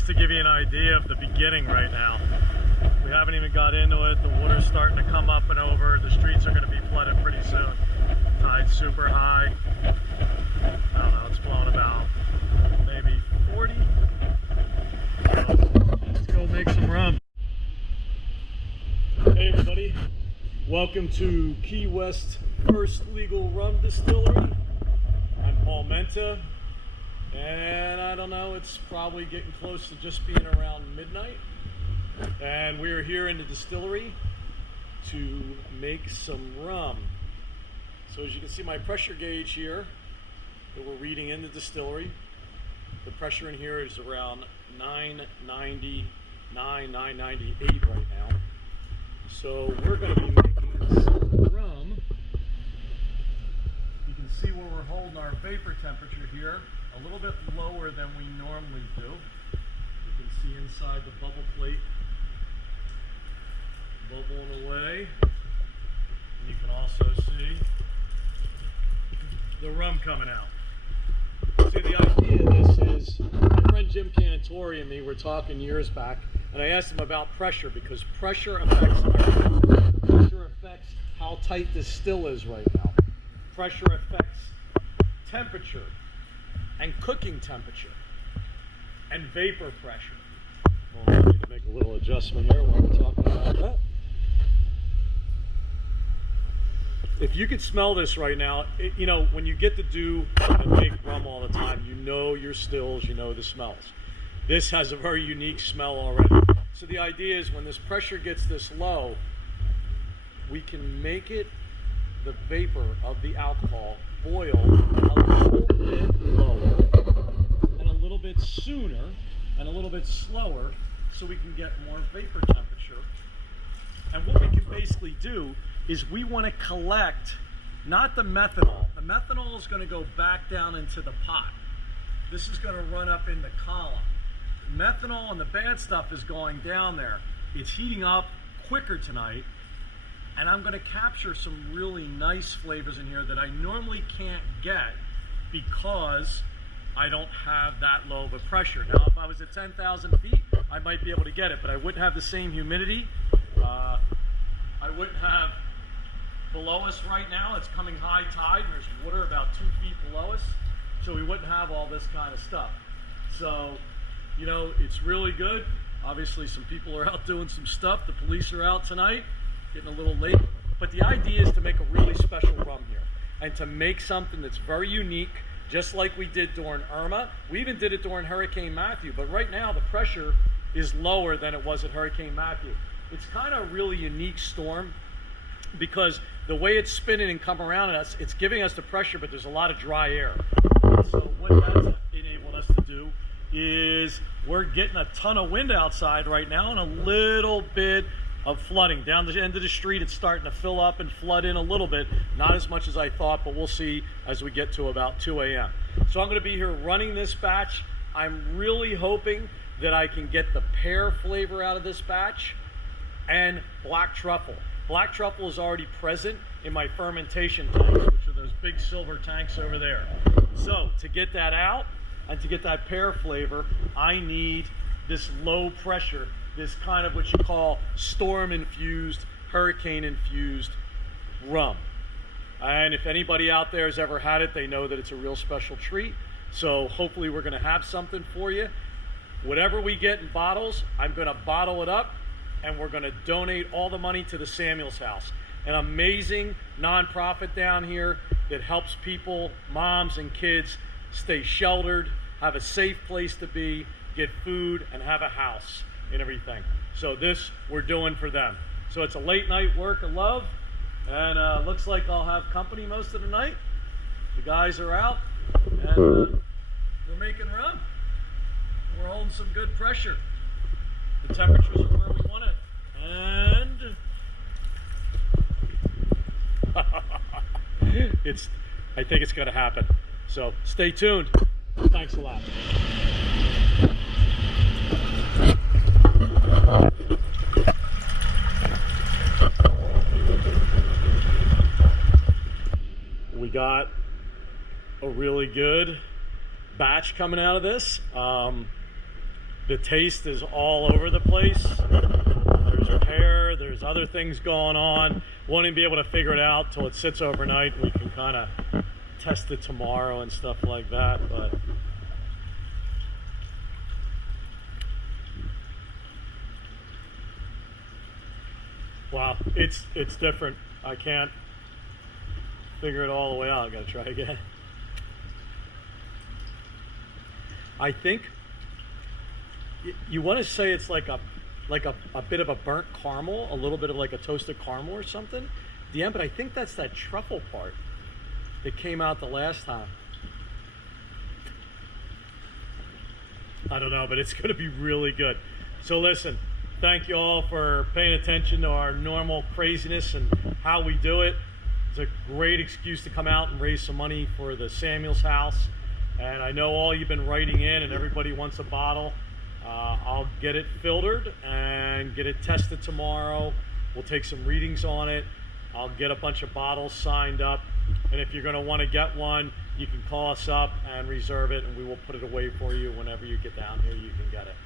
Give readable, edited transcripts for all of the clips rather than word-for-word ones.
just to give you an idea of the beginning right now. We haven't even got into it. The water's starting to come up and over. The streets are going to be flooded pretty soon. Tide's super high. I don't know, it's blowing about maybe 40. So let's go make some rum. Hey everybody, welcome to Key West First Legal Rum Distillery. I'm Paul Menta, and I don't know, it's probably getting close to just being around midnight. And we're here in the distillery to make some rum. So as you can see, my pressure gauge here that we're reading in the distillery, the pressure in here is around 999, 998 right now. So we're going to be making some rum. You can see where we're holding our vapor temperature here, a little bit lower than we normally do. You can see inside the bubble plate bubbling away. And you can also see the rum coming out. See, the idea of this is, my friend Jimcantore and me were talking years back, and I asked him about pressure because pressure affects everything. Pressure affects how tight this still is right now. Pressure affects temperature and cooking temperature and vapor pressure. Well, I need to make a little adjustment here while we're talking about that. If you could smell this right now, you know, when you get to do and make rum all the time, you know your stills, you know the smells. This has a very unique smell already. So the idea is when this pressure gets this low, we can make it, the vapor of the alcohol, boil a little bit lower and a little bit sooner and a little bit slower so we can get more vapor temperature. And what we can basically do is we want to collect not the methanol. The methanol is going to go back down into the pot. This is going to run up in the column. Methanol and the bad stuff is going down there. It's heating up quicker tonight, and I'm going to capture some really nice flavors in here that I normally can't get because I don't have that low of a pressure. Now, if I was at 10,000 feet, I might be able to get it, but I wouldn't have the same humidity. I wouldn't have below us right now. It's coming high tide, and there's water about 2 feet below us, so we wouldn't have all this kind of stuff. So, you know, it's really good. Obviously, some people are out doing some stuff. The police are out tonight, getting a little late. But the idea is to make a really special rum here and to make something that's very unique, just like we did during Irma. We even did it during Hurricane Matthew, but right now the pressure is lower than it was at Hurricane Matthew. It's kind of a really unique storm because the way it's spinning and coming around at us, it's giving us the pressure, but there's a lot of dry air. So what that's enabled us to do is we're getting a ton of wind outside right now and a little bit of flooding. Down the end of the street, it's starting to fill up and flood in a little bit. Not as much as I thought, but we'll see as we get to about 2 a.m. So I'm going to be here running this batch. I'm really hoping that I can get the pear flavor out of this batch and black truffle. Black truffle is already present in my fermentation tanks, which are those big silver tanks over there. So to get that out and to get that pear flavor, I need this low pressure, this kind of what you call storm infused, hurricane infused rum. And if anybody out there has ever had it, they know that it's a real special treat. So hopefully we're going to have something for you. Whatever we get in bottles, I'm going to bottle it up, and we're going to donate all the money to the Samuels House, an amazing nonprofit down here that helps people, moms and kids, stay sheltered, have a safe place to be, get food, and have a house and everything. So this we're doing for them. So it's a late night work of love, and looks like I'll have company most of the night. The guys are out, and we're making rum. We're holding some good pressure. The temperatures are where we want it. And I think it's going to happen. So stay tuned. Thanks a lot. We got a really good batch coming out of this. the taste is all over the place. There's pear, there's other things going on. Won't even be able to figure it out till it sits overnight. We can kind of test it tomorrow and stuff like that. But wow, it's different. I can't figure it all the way out. I gotta try again. I think you want to say it's like a bit of a burnt caramel, a little bit of like a toasted caramel or something at the end, but I think that's that truffle part that came out the last time. I don't know, but it's going to be really good. So listen, thank you all for paying attention to our normal craziness and how we do it. It's a great excuse to come out and raise some money for the Samuels house. And I know all you've been writing in and everybody wants a bottle. I'll get it filtered and get it tested tomorrow. We'll take some readings on it. I'll get a bunch of bottles signed up. And if you're going to want to get one, you can call us up and reserve it, and we will put it away for you. Whenever you get down here, you can get it.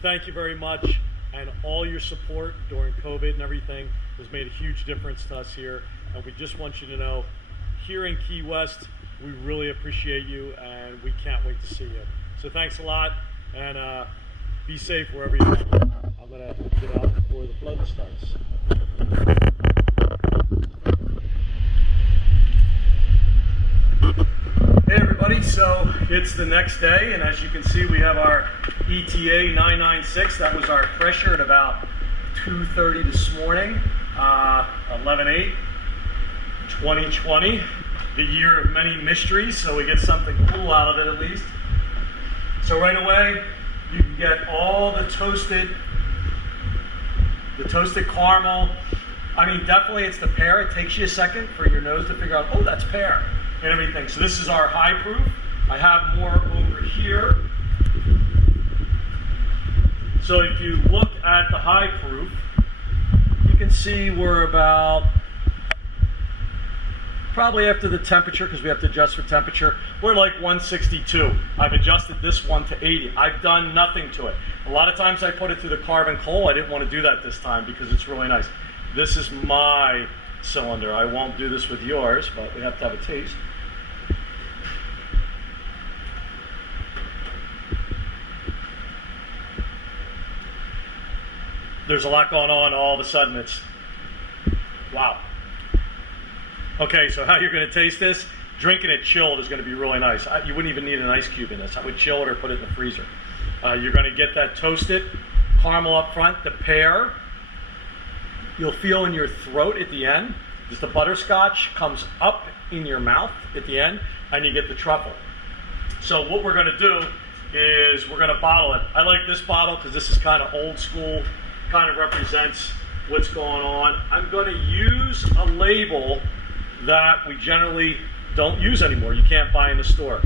Thank you very much. And all your support during COVID and everything has made a huge difference to us here. And we just want you to know, here in Key West, we really appreciate you, and we can't wait to see you. So thanks a lot, and be safe wherever you are. I'm going to get out before the flood starts. Hey everybody, so it's the next day, and as you can see, we have our ETA 996. That was our pressure at about 2:30 this morning, 11/8/2020. The year of many mysteries, so we get something cool out of it at least. So right away, you can get all the toasted caramel. I mean, definitely it's the pear. It takes you a second for your nose to figure out, oh, that's pear and everything. So this is our high proof. I have more over here. So if you look at the high proof, you can see we're about, probably after the temperature, because we have to adjust for temperature, we're like 162. I've adjusted this one to 80. I've done nothing to it. A lot of times I put it through the carbon coal. I didn't want to do that this time because it's really nice. This is my cylinder. I won't do this with yours, but we have to have a taste. There's a lot going on. All of a sudden it's, wow. Okay, so how you're going to taste this? Drinking it chilled is going to be really nice. You wouldn't even need an ice cube in this. I would chill it or put it in the freezer. You're going to get that toasted caramel up front, the pear. You'll feel in your throat at the end. Just the butterscotch comes up in your mouth at the end, and you get the truffle. So what we're going to do is we're going to bottle it. I like this bottle because this is kind of old school, kind of represents what's going on. I'm going to use a label that we generally don't use anymore. You can't buy in the store.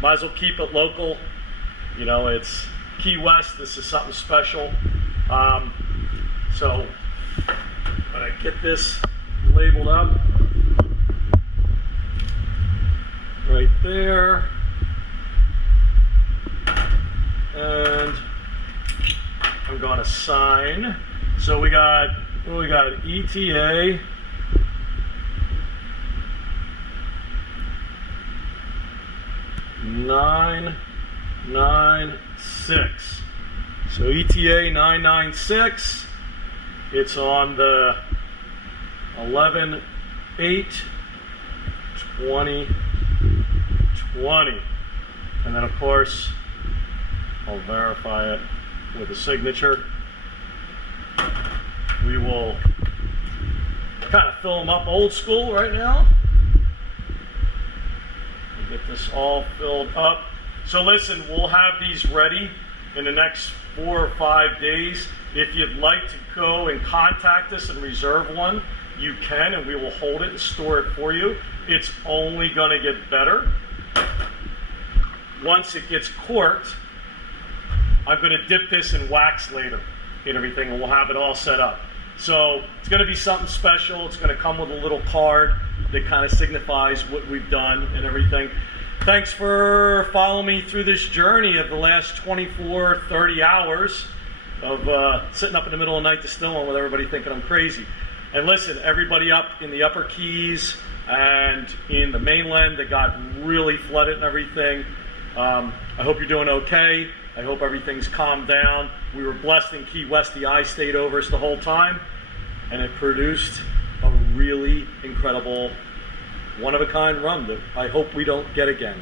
Might as well keep it local. You know, it's Key West. This is something special. So I'm going to get this labeled up right there. And I'm going to sign. So we got ETA. (996). So ETA 996. It's on the 11/8/2020. And then of course I'll verify it with a signature. We will kind of fill them up old school right now. Get this all filled up. So listen, we'll have these ready in the next 4 or 5 days. If you'd like to go and contact us and reserve one, you can, and we will hold it and store it for you. It's only going to get better. Once it gets corked, I'm going to dip this in wax later and everything, and we'll have it all set up. So it's going to be something special. It's going to come with a little card that kind of signifies what we've done and everything. Thanks for following me through this journey of the last 24, 30 hours of sitting up in the middle of the night distilling with everybody thinking I'm crazy. And listen, everybody up in the upper Keys and in the mainland that got really flooded and everything, I hope you're doing okay. I hope everything's calmed down. We were blessed in Key West. The eye stayed over us the whole time, and it produced a really incredible, one-of-a-kind rum that I hope we don't get again.